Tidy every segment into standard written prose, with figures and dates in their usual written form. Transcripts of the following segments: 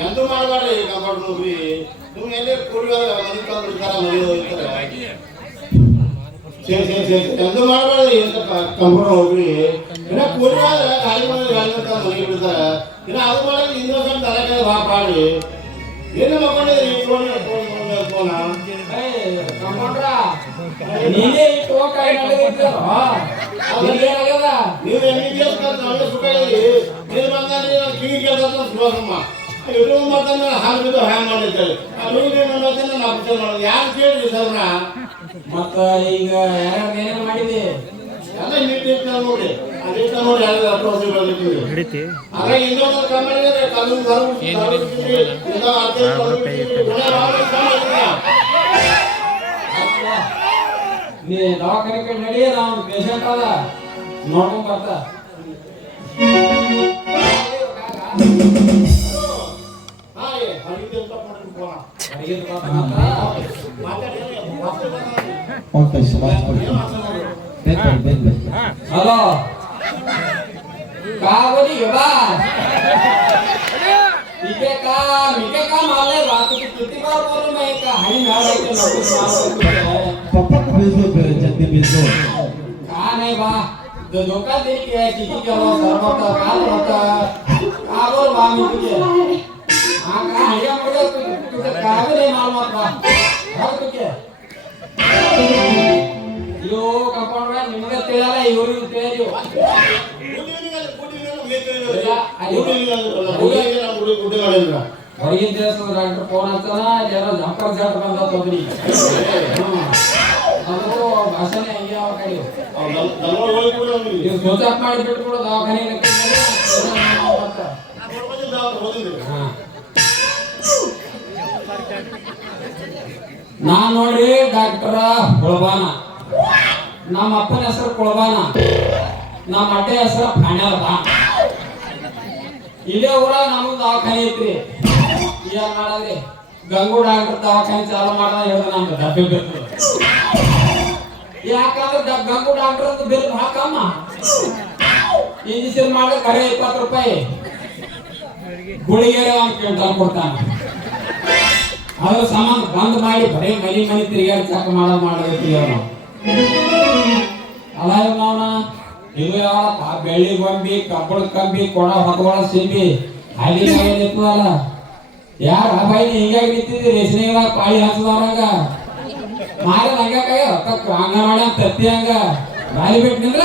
ಎಂತೂ ಮಾಡಬೇಡ್ರಿ ಕಂಪ್ಯೂಟರ್ ನೌಕರಿ ನೀವು ಎಲ್ಲೇ ಕೂಡಿವಾಗ ಮನೆ ತಂದಿರ್ತಾರ ಮನೆ ಹೋಗ್ತಾರೆ ಎಂತೂ ಮಾಡಬೇಡ್ರಿ ಎಂತ ಕಂಪ್ಯೂಟರ್ ನೌಕರಿ ಇನ್ನ ಕೂಡಿವಾಗ ಗಾಡಿ ಮನೆ ಮನೆಗೆ ಬಿಡ್ತಾರೆ ಇನ್ನು ಅದು ಮಾಡಿ ಇನ್ನೊಂದು ತಲೆಕಾಯಿ ಬಾಪಾಡ್ರಿ ಏನು ಮಕ್ಕೊಂಡಿದ್ರಿ ಫೋನ್ ಫೋನ ಕಂಪ್ಯೂಟರ್ ನೀನೇ ಇಟ್ಟು ಹೋಗಿ ನೀವು MBBS ಕಲ್ತು ಸುಖ ಇದ್ದೀರಿ ನೀನು ಬಂದ್ರೆ ಕಿವಿ ಕೇಳ್ತಾರೆ ಸುಲಭಮ್ಮ ಇವರು ಮಾತನ್ನ ಹಾಲು ಬಿದ್ದು ಹ್ಯಾಂಗ್ ಮಾಡಿರ್ತಾರೆ ಮಾತನ್ನ ನಾವು ವಿಚಾರ ಮಾಡೋದು ಯಾರು ಕೇಳಿದ್ರಿ ಸರ್ನ ಮತ್ತ ಈಗ ಯಾರು ಮಾಡಿದೆ ಎಲ್ಲ ನೀಟ್ ನೋಡಿ ಅದೀತ ನೋಡಿ ಯಾರು ಅಪ್ರೋಚ್ ಬೆಳೆದಿದ್ದೀವಿ ಆಗ ಇನ್ನೊಂದು ಕಮ್ಮಡಿದ್ರೆ ಕಾನೂನು ನೀ ದವಾಖಾನೆ ಕಡೆ ನಡಿ ನಾವು ಪೇಷಂಟ್ ಅದ ನೋಡ್ಕೊಂಡ್ ಬರ್ತಾ ಹಲೋ का बोली बा इके का माले रात की कितनी बार बोलूं मैं का हाई ना के नोटिस मारो पापा को भेज दो जल्दी भेज दो का नहीं बा जो धोखा दे के है किसी करो सर्वता काल होता का बोल बा मी तुझे हां का हया मुझे तुझे का नहीं मालूम बा हां तुझे यो कंपाउंडर निಮಗೆ ತಿಳಿಯಲ್ಲ ಇವರು ತಿಳಿಯೋ ಹೊರಗಿನ ದೇಶದ ಡಾಕ್ಟರ್ ಫೋನ್ ಹಚ್ಚಾನ ಯಾರೋ ಜಂಪರ್ ಜಾಟ್ ಬಂದ ತೊಂದ್ರಿ ಅದು ಭಾಷಣೆ ಹಂಗೆ ಯಾವ ಕಡೆ ಇದು ಸೋಚಾಪ್ ಮಾಡಿ ಬಿಟ್ಬಿಡು ದವಾಖಾನೆ ನಾ ನೋಡ್ರಿ ಡಾಕ್ಟರ್ ಕೊಳಬಾನ ನಮ್ಮ ಅಪ್ಪನ ಹೆಸರು ಕೊಳಬಾನ ನಮ್ಮ ಅಡ್ಡೆ ಹೆಸರು ಫಾಣ್ಯಾದ ಇಲ್ಲೇ ಊರಾಗ ನಮ್ದು ದವಾಖಾನೆ ಐತ್ರಿ ಏನ್ ಮಾಡದ್ರಿ ಗಂಗು ಡಾಕ್ಟರ್ ದವಾಖಾನೆ ಚಾಲು ಮಾಡ ಹೇಳಿದ ನಮ್ದು ಡಬ್ಬಿ ಬೇಕು ಯಾಕಂದ್ರೆ ಗಂಗು ಡಾಕ್ಟರ್ ಅಂತ ಬಿಲ್ ಭಾಳ ಕಮ್ಮ ಇಂಜೆಕ್ಷನ್ ಮಾಡಿ ಕರೆ 20 ರೂಪಾಯಿ ಗುಳಿಗೆ ಒಂದು ಕ್ವಿಂಟಲ್ ಕೊಡ್ತಾನೆ ಅದ್ರ ಸಾಮಾನು ಬಂದ್ ಮಾಡಿ ಬರೀ ಮನಿ ತಿರುಗಾಡಿ ಚೆಕ್ ಮಾಡೋದೈತಿ ನಾವು ಅಲ್ಲ ನಾವನ ಇದು ಯಾವಪ್ಪ ಬೆಳ್ಳಿ ಗೊಂಬಿ ಕಬ್ಬಳ ಕಂಬಿ ಕೊಡ ಹೊತ್ತೊಳ ಸಿಂಬಿ ಅಲ್ಲಿ ನಿಂತದಲ್ಲ ಯಾರ ಬಾಯಿ ಹಿಂಗಾಗಿ ನಿಂತಿದ್ರಿ ರೇಷ್ಮೆ ಪಾಳಿ ಹಚ್ಚದವ್ರಂಗ ಮಾರ ಹಂಗಾಕಾಯ ಹಂಗ ಮಾಡ ತತ್ತಿ ಹಂಗ ಬಾಯಿ ಬಿಟ್ಟು ನಿಂದ್ರ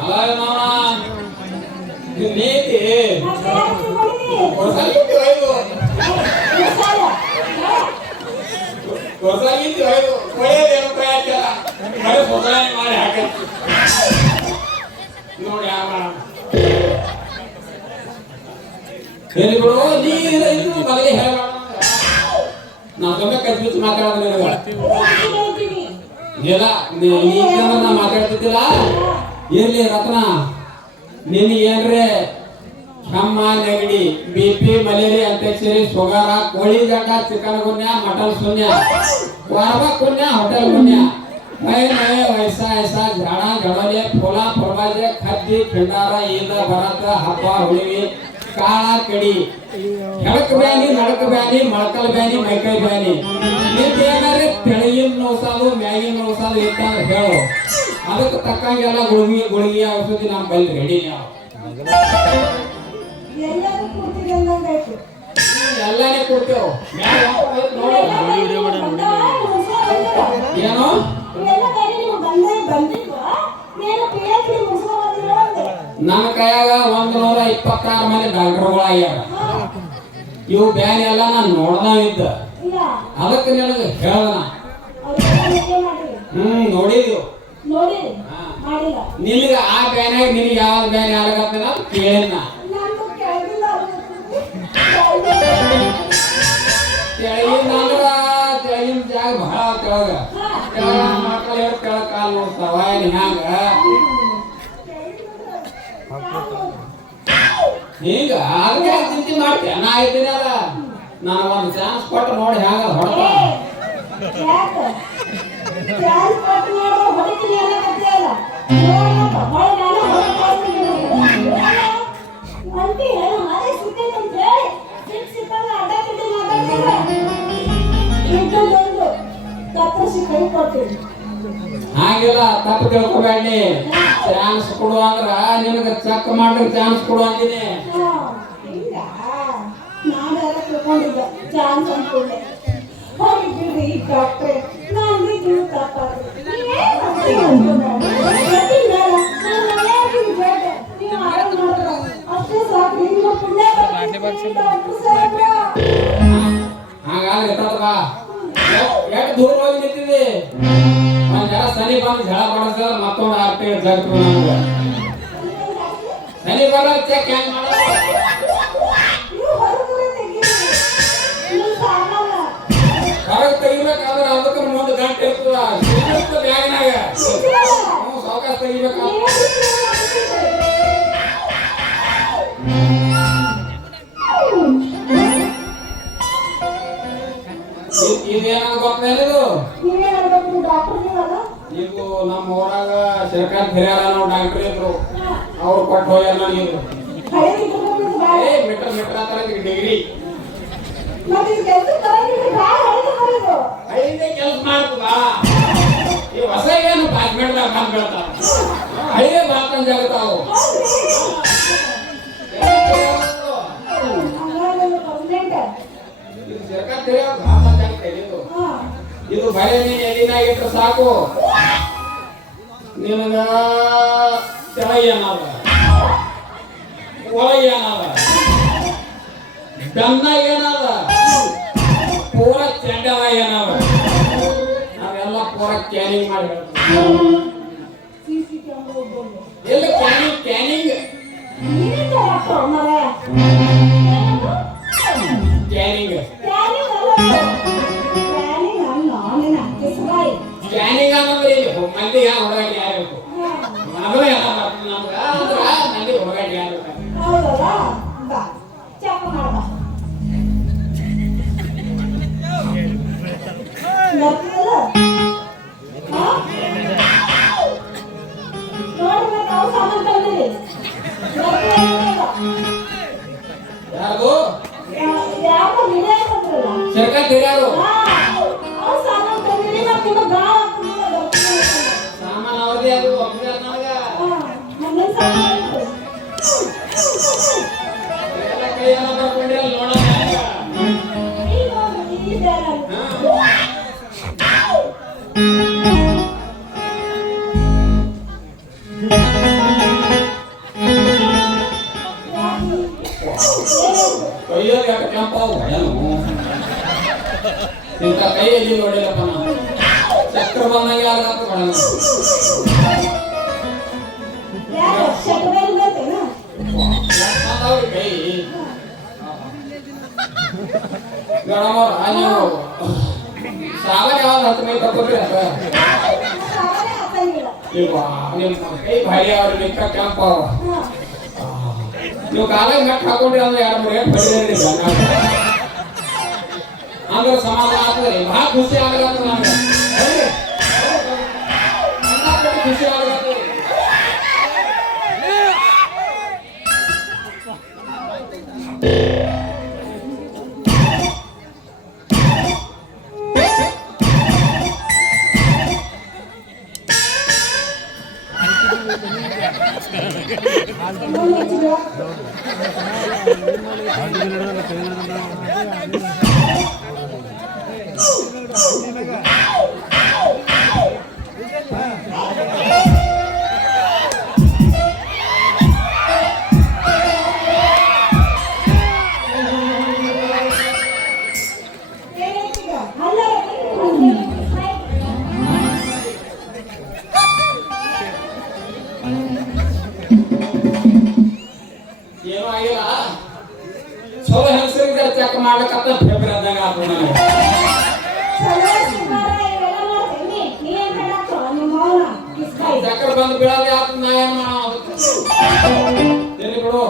ಅಲ್ಲ ನೀತಿ ಮಾಡಿ ಹಾಕ ನೋಡಿ ಹೇಳಿ ಬಿಡು ನೀರು ಬದಲಿ ಹೇಳ ನಾ ತುಂಬಾ ಕಲ್ಪಿಸಿ ಮಾತಾಡೋದು ಇಲ್ಲ ನಾ ಮಾತಾಡ್ತಿದ್ದಿಲ್ಲ ಇರ್ಲಿ ರತ್ನ ನಿನಗೆ ಏನ್ರೆ ಕೆಮ್ಮ ನೆಗಡಿ BP ಮಲೇರಿಯಾ ಅಂತ್ಯಕ್ಷರಿ ಶುಗರ ಕೋಳಿ ಜಂಡ ಚಿಕನ್ ಗುನ್ಯಾ ಮಟನ್ ಶೂನ್ಯ वारवा कुन्या होटल कुन्या नए नए वैसा ऐसा झाड़ा झड़ोले फूला फरमाजे खाद्य खंडारा ईद भरत हब्बा होळी काळा कडी ಹೆಳಕ ಬ್ಯಾನಿ ನಡಕ ಬ್ಯಾನಿ ಮೊಳಕಲ್ ಬ್ಯಾನಿ ಮೈಕೈ ಬ್ಯಾನಿ ಏನಾದ್ರೆ ತೆಳಗಿನ ನೋಸಾಲು ಮ್ಯಾಗಿನ ನೋಸಾಲು ಇರ್ತಾನೆ ಹೇಳು ಅದಕ್ಕೆ ತಕ್ಕಂಗೆಲ್ಲ ಗುಳಿಗೆ ಔಷಧಿ ನಮ್ಮ ಬಲ್ಲಿ ರೆಡಿ ನಾವು ಎಲ್ಲಾನೇ ಕೊಡ್ತೇವ್ ನೋಡಿ ಏನು ನನ್ನ ಕೈಯಾಗ 126 ಮಂದಿ ಡಾಕ್ಟರ್ಗಳು ಆಗ್ಯಾರ. ಇವು ಬ್ಯಾನ್ ಎಲ್ಲ ನಾನು ನೋಡ್ದಾವಿದ್ದ, ಅದಕ್ಕೆ ನಿನಗೆ ಹೇಳ್ದ. ನೋಡಿದ್ವು ನಿನಗ ಆ ಬ್ಯಾನ್ಯಾಗ ನಿನಗೆ ಯಾವ ಬ್ಯಾನ್ ಯಾರಾಗತ್ತದ ಕೇಳಿನ. ತೆಳಗಿನ ಅಂದ್ರ ತೆಳಗಿನ ಜಾಗ ಬಹಳ ತೆಳಗ ಮಕ್ಕಳು ತೆಳಗ ಕಾಲು ನೋಡ್ತಾವ. ಹ್ಯಾಂಗ ಹಿಂಗ ಅದಕ್ಕೆ ಚಿಂತೆ ಮಾಡ್ತೀಯ? ನಾ ಇದ್ದೀನಿ ಅಲ್ಲ, ನಾನು ಒಂದು ಚಾನ್ಸ್ ಕೊಟ್ಟು ನೋಡಿ ಹ್ಯಾಂಗ ಹೊಡ್ತ. ಹಾಗೆಲ್ಲ ತಪ್ಪು ತಿಳ್ಕೊಬೇಡಿ. ಚಾನ್ಸ್ ಕೊಡು ಅಂದ್ರ ನಿನಗ ಚೆಕ್ ಮಾಡ್ರಿ ಚಾನ್ಸ್ ಕೊಡು ಅಂತೀನಿ. ಚಾನ್ಸ್ ಅನ್ಕೊಂಡೆ ಹೋಗಿದ್ರಿ ಡಾಕ್ಟ್ರೆ. ಹಾಗಾದ್ರೆ ಎಷ್ಟು ದೂರ ಹೋಗಿ ನಿಂತಿದ್ದಿ? ಒಂದ್ ಜನ ಸನಿ ಬಂದು ಜಳ ಬಡಸ ಮತ್ತೊಂದು 6 ತಿಂಗಳು ಜಗತ್ತು ನಮ್ಗೆ ಸನಿ ಬರ ಚೆಕ್ ಹೆಂಗ್ ಮಾಡ ಹೊರಗೆ ತೆಗಿಬೇಕಾದ್ರೆ ಅದಕ್ಕೆ 1 ಗಂಟೆ ಇರ್ತದ ಬ್ಯಾಗ್ನಾಗ. ಸಾವಕಾಶ ತೆಗಿಬೇಕಾದ್ರೆ ಇದೇನ ಗೊತ್ತೇನಿದು? ಈಗ ನಮ್ಮ ಊರಾಗ ಸರ್ಕಾರ ಹಿರಿಯರ ನಾವು ಡಾಕ್ಟರ್ ಇದ್ರು, ಅವ್ರು ಕೊಟ್ಟು ಹೋಗ್ಯಾರ ನನಗಿದ್ರು. ಮೀಟರ್ ಹತ್ರ ಡಿಗ್ರಿ ಹಳ್ಳಿಗೆ ಕೆಲಸ ಮಾಡ್ತದ. ಈ ಹೊಸ ಏನು ಬಾಸ್ಮೆಂಟ್ದಾಗ ಬಂದ್ ಬೀಳ್ತಾವ, ಹಳ್ಳಿಗೆ ಬಾಳ್ಕೊಂಡ್ ಜಾಗತಾವು. ಇದು ಬರೀ ನೀನ್ ಎದಿನಾಗಿಟ್ರೆ ಸಾಕು, ನಿನಗ ತೆಳಗೇನದ ಒಳಗೇನದ ಬೆನ್ನಾಗ ಏನದ ಪೂರ ಚೆಂಡದ ಏನದ ನಾವೆಲ್ಲ ಪೂರ ಕ್ಯಾನಿಂಗ್ ಮಾಡಿ ಎಲ್ಲ ಕ್ಯಾನಿಂಗ್ ಕ್ಯಾನಿಂಗ್ ಸ್ಕ್ಯಾನಿಂಗ್ ಅನ್ನೋದ್ರೆ ಮಂದಿ ಹೊರಗಡೆ ಯಾರಬೇಕು ಮೊದಲು ಎಲ್ಲ ಬರ್ತದೆ ನಮ್ಗೆ. ಅಂದ್ರೆ ಮಂದಿ ಹೊರಗಡೆ ಯಾರಬೇಕು ಯಾರು ಸರ್ಕಾರ ಹಿರಿಯರು ಸಾಮಾನು ಅವ್ರದೇ ಅದು ಒಪ್ಪಿಗೆ ಎಲ್ಲ ಕೈಯೆಲ್ಲ ಬರ್ಕೊಂಡಿರಲ್ಲ ನೋಡೋಣ. ಕೈಯಲ್ಲಿ ಯಾಕೆ ಕೆಂಪಾವು ಏನು ಇಂಥ ಕೈಯಲ್ಲಿ ನೋಡಿಲ್ಲಪ್ಪ ನಾವು. ಚಕ್ರ ಬಂದಾಗ ಯಾರಿಗಾತ ಬರೋಣ ಕೈ ಗಣಮವ್ರ ನೀವು ಸಾಲ ಯಾವ್ದು ಹತ್ತು ಮೈ ತಗೋರಿ ಅದ ನಿಮ್ಮ ಕೈ ಭಾರಿ ಅವ್ರ ನಿಕ್ಕ ಕೆಂಪಾವ. ನೀವು ಕಾಲಾಗ ಮೆಟ್ಟು ಹಾಕೊಂಡ್ರಿ ಅಂದ್ರೆ 2-3 ಏಟ್ ಬರೀರಿ ಅಂದ್ರೆ ಸಮಾಧಾನ ಆಗ್ತದೆ. ಬಹಳ ಖುಷಿ ಆಗತ್ತ ನನಗೆ, ಖುಷಿ ಆಗತ್ತೆ. ಏನೂ ಆಗಿಲ್ಲ ಚಲೋ ಹೆಂಗಸರಿಗೆ ಚೆಕ್ ಮಾಡ್ಬೇಕಂತ ಪೇಪರ್ ಆದಾಗ ಆತು ನನಗೆ ಚಕ್ರ ಬಂದು ಬೀಳೋದೇ ಆತು ನಾ ಏನ್ ಎಲ್ಲಿ ಬಿಡು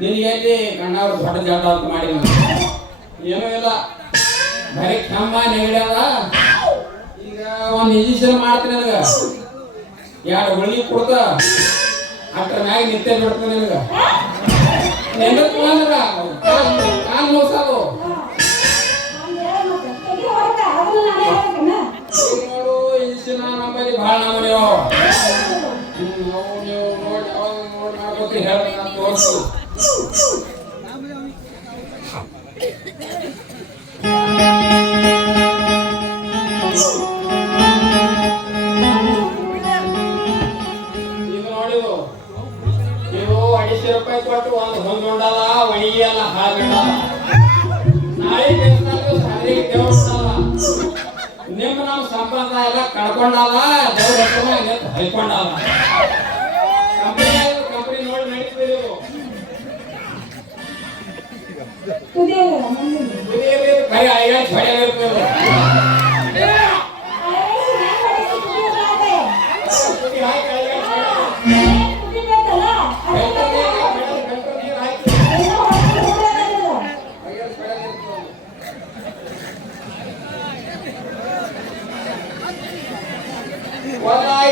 ನಿನಗೆ ಎಲ್ಲಿ ಗಂಡವ್ರು ದೊಡ್ಡ ಜಾಟ ಅಂತ ಮಾಡಿ ಏನೂ ಇಲ್ಲ ಬರೀ ಕೆಮ್ಮ ನೆಗಡ್ಯಾದ ಈಗ ಒಂದು ಇಂಜೆಕ್ಷನ್ ಮಾಡ್ತೀನಿ ನನಗೆ 2 ಗುಳಿಗೆ ಕೊಡ್ತ ಅಟ್ರ ಮ್ಯಾಗ ನಿತ್ಯ ಬಿಡ್ತೀನಿ ನಿನಗೆ ನೆನಪು ಅಂದ್ರ ಕಾಲು ನೋಸೋದು ನೋಡು ಇಂಜಿನ ನಮ್ಮಲ್ಲಿ ಭಾಳ ನಮ್ಮನೆ ನೀವು ನೋಡಿ ಮಾಡ್ಬೇಕು ಹೇಳಿ ನಾನು ತೋರಿಸು ₹250 ಕೊಟ್ಟು ಒಂದು ಹೊಂದೊಂಡಲ್ಲ ಒಣಗಿ ಎಲ್ಲ ಹಾಬಿಡಲ್ಲ ನಾಳೆ ದೇವಸ್ಥಾನಕ್ಕೆ ದೇವಸ್ಥಾನ ನಿಮ್ಮ ನಮ್ಮ ಸಂಪ್ರದಾಯ ಎಲ್ಲ ಕಳ್ಕೊಂಡಲ್ಲ ದೇವ್ರ ಹೆಸರು ಹೈಕೊಂಡಲ್ಲ ಕಂಪನಿ ನೋಡಿ ನಡೀತೀವಿ ಕೈ ಆಯ್ಯ ಹೊಡೆಯಿರ್ತೇವೆ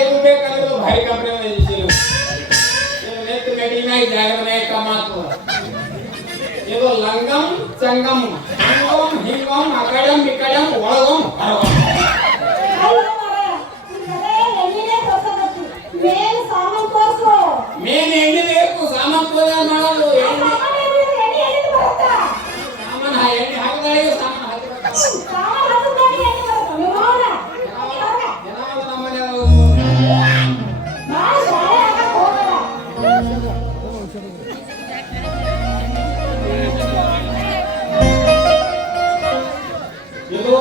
ಇದು ಬೇಕಾಗಿರೋದು ಭಾರಿ ಕಂಪನಿ ನೆತ್ತು ಮೆಡಿನಾಗಿ ಜಾಗರಣೆ ಕಮಾತು ಇದು ಲಂಗಂ ಚಂಗಂ ಹಂಗಂ ಹಿಂಗಂ ಅಕಡಂ ಇಕಡಂ ಒಳಗಂ ಹೊರಗಂ ಮೇನ್ ಎಣ್ಣೆ ಬೇಕು ಸಾಮಾನು ಪೂಜೆ ಮಾಡೋದು ಸಾಮಾನು ಎಣ್ಣೆ ಹಾಕಿದಾಗ ಸಾಮಾನು ಇದು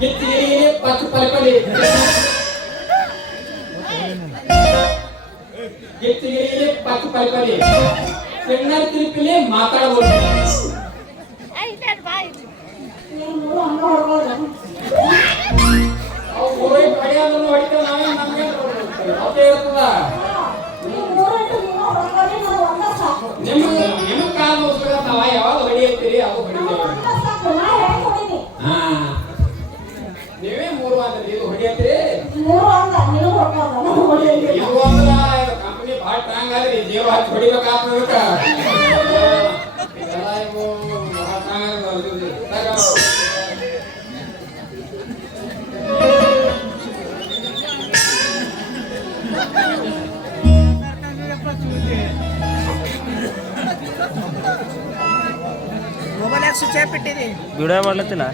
ಗಿಚ್ಚಿಗಿರಿ ಪಚ್ಚ ಪಲ್ಪಲಿ ಗಿಚ್ಚಿಗಿರಿ ಪಚ್ಚ ಪಲ್ಪಲಿ ಸಿಗ್ನಲ್ ತಿರುಪಿಲಿ ಮಾತಾಡಬಹುದು ಅವು ಮೂರೇ ಪಡೆಯೋದನ್ನು ಹೊಡಿತೇವೆ ನಾವೇ ನಮಗೆ ಅದೇ ಇರ್ತದ ನಿಮ್ಮ ಕಾಲು ಉಸ್ಕೊತಾವ ಯಾವಾಗ ಹೊಡಿಯತ್ತೀರಿ ಅದು ಹೊಡಿತೇವೆ ನೀವೇ 3 ಅಂದ್ರೆ ಇದು ಹೊಡಿಯತ್ತೀರಿ ಇದು ಅಂದ್ರ ಕಂಪನಿ ಭಾಳ ಸ್ಟ್ರಾಂಗ್ ಆದ್ರಿ ಜೀವ ಹಚ್ಚಿ ಹೊಡಿಬೇಕಾಗ್ತದಕ್ಕ ಎಲ್ಲ ಇವು ಭಾಳ ಸ್ಟ್ರಾಂಗ್ ಆಗ ಮೊಬೈಲ್ ಯಾಕೆ ಸ್ವಿಚ್ ಆಫ್ ಇಟ್ಟಿರಿ ವಿಡಿಯೋ ಮಾಡ್ಲತ್ತಿಲ್ಲ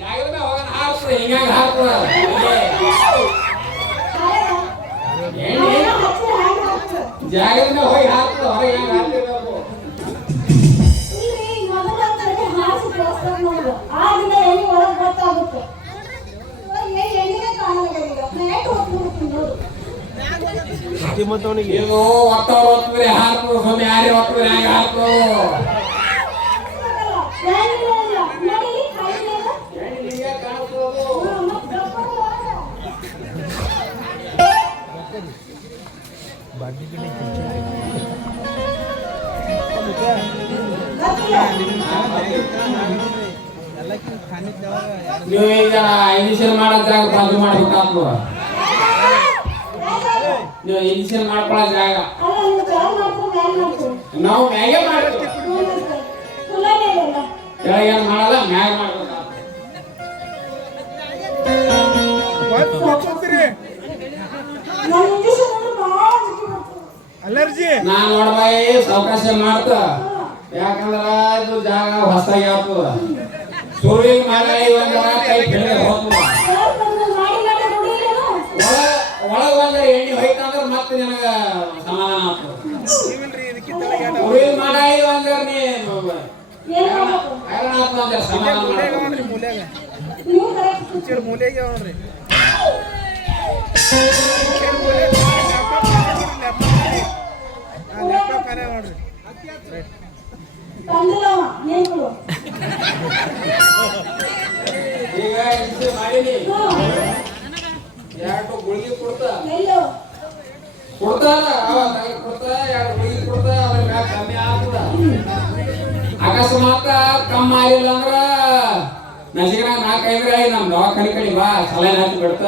ಜಾಗದ ಹೋಗೋಣ ಹಾಕ್ತದೆ ಹಿಂಗಾಗಿ ಹಾಕ್ತದ ಜಾಗದ ಹೋಗಿ ಹಾಕ್ತದ ಹೊರಗೆ ಹೆಂಗೆ ಹಾಕ್ತಿರ್ಬೇಕು ಇದು ಒತ್ತವ್ರು ಒತ್ತಿದ್ರೆ ಹಾಕ್ತದೆ ಸ್ವಾಮಿ ಯಾರೇ ಒತ್ತಿದ್ರೆ ಹೆಂಗೆ ಹಾಕ್ತದೆ ನೀವು ಈಗ ಇಂಜೆಕ್ಷನ್ ಮಾಡೋದ್ರಾಗ ಬಂದು ಮಾಡ್ಬೇಕಾಗ್ತದ ನೀವು ಇನ್ಸಿಯಲ್ ಮಾಡ್ಕೊಳ್ಳೋ ಜಾಗ ಅಲ್ಲ ನೀವು ಮ್ಯಾಲ್ ಮಾಡ್ತೀರಾ ಮ್ಯಾಲ್ ಮಾಡ್ತೀರಾ ನಾವು ಮ್ಯಾಗೆ ಮಾಡ್ತೀವಿ ಕುಲಾನೇ ಇಲ್ಲ ಕೆಳಗೇನು ಮಾಡಲ್ಲ ಮ್ಯಾಗ ಮಾಡ್ಬೇಕು ನಾನು ಇಂಜೆಕ್ಷನ್ ಅಂದ್ರೆ ಭಾಳ ಮುಖ್ಯ ಮಾಡ್ತೀನಿ ಅಲರ್ಜಿ ನಾನು ನೋಡ್ಬಾಯಿ ಸಾವಕಾಶ ಮಾಡ್ತ ಯಾಕಂದ್ರ ಇದು ಜಾಗ ಹೊಸದಾಗಿ ಆಗ್ತದ ಸುರುವಿಗೆ ಮಾಡಿ ಒಂದರ ಕೈ ಕೆಳಗೆ ಹೋಗ್ತದ ಒಳಗ ಒಂದ ಎಣ್ಣೆ ಹೋಯ್ತಂದ್ರ ಮತ್ತೆ ನಿನಗ ಸಮಾಧಾನ ಆಗ್ತದ ಇವಿಲ್ರಿ ಇದಕ್ಕಿಂತ ಕೆಳಗೆ ಸುರುವಿಗೆ ಮಾಡಿ ಒಂದರ ನೀ ಏನು ಮಾಡ್ಬೇಕು ಹೈರಾಣ ಆಗ್ತದ ಒಂದರ ಸಮಾಧಾನ ಮೂಲೆಗೆ ಮಾಡ್ತದ ಅವನ್ರಿ ಮೂಲೆಗೆ ನೀವು ಕರೆಕ್ಟ್ ಚೇರ್ ಮೂಲೆಗೆ ಅವನ್ರಿ ಚೇರ್ ಮೂಲೆಗೆ ಲ್ಯಾಪ್ಟಾಪ್ ಕಾನೇ ನೋಡ್ರಿ ತಂದಿಲ್ಲವ ಏನ್ಗಳು ಈಗ ಇದು ಮಾಡೀನಿ ಎರಡು ಗುಳಿಗೆ ಕೊಡ್ತಾ ಎಲ್ಲೋ ಕೊಡ್ತಾರ ಅವ ತಗೊಂಡ್ ಕೊಡ್ತಾ ಎರಡು ಗುಳಿಗೆ ಕೊಡ್ತಾ ಅದ್ರ ಮ್ಯಾಗ ಕಮ್ಮಿ ಆಗ್ತದ ಅಕಸ್ಮಾತ್ ಕಮ್ಮಿ ಆಗಿಲ್ಲ ಅಂದ್ರ ನಸಿಕನಾಗ 4-5 ಆಗಿ ನಮ್ ದವಾಖಾನೆ ಕಡೆ ಬಾ ಸಲಹೆ ಹಾಕಿ ಬಿಡ್ತ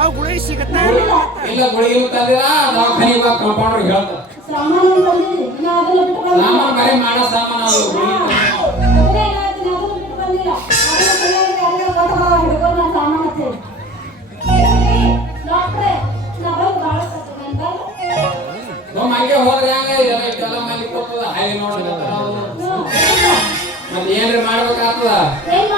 ಅವು ಗುಳಿಗೆ ಸಿಗತ್ತಾ ಇಲ್ಲ ಗುಳಿಗೆ ತಂದಿರ ದವಾಖಾನೆ ಬಾ ಕಂಪೌಂಡರ್ ಹೇಳ್ತ ಸಾಮಾನು ತಂದಿರಿ ನಾ ಅದನ್ನ ಬಿಟ್ಟು ಬಂದಿಲ್ಲ ಸಾಮಾನ್ ಬರೀ ಮಾಡೋ ಸಾಮಾನು ಅವು ಗುಳಿಗೆ ಅದೇ ನಾನು ಅದನ್ನ ಬಿಟ್ಟು ಬಂದಿಲ್ಲ ಅದನ್ನ ಕುಲಾಯಿಗೆ ಎಲ್ಲ ಕೊಟ್ಟು ಹಿಡ್ಕೊಂಡು ನಾನು ಸಾಮಾನು ಹಚ್ಚೇನಿ ಡಾಕ್ಟ್ರೇ ನಾ ಬಂದು ಭಾಳ ಸತ್ತು ನಾನು ಬಂದು ನಮ್ಮ ಹಂಗೆ ಹೋದ್ರೆ ಹಂಗ ಇದೆಲ್ಲ ಮಂದಿ ಕೊಡ್ತದ ಹಾಗೆ ನೋಡ್ರಿ ಮತ್ತೆ ಏನ್ರಿ ಮಾಡ್ಬೇಕಾಗ್ತದ ಏನ್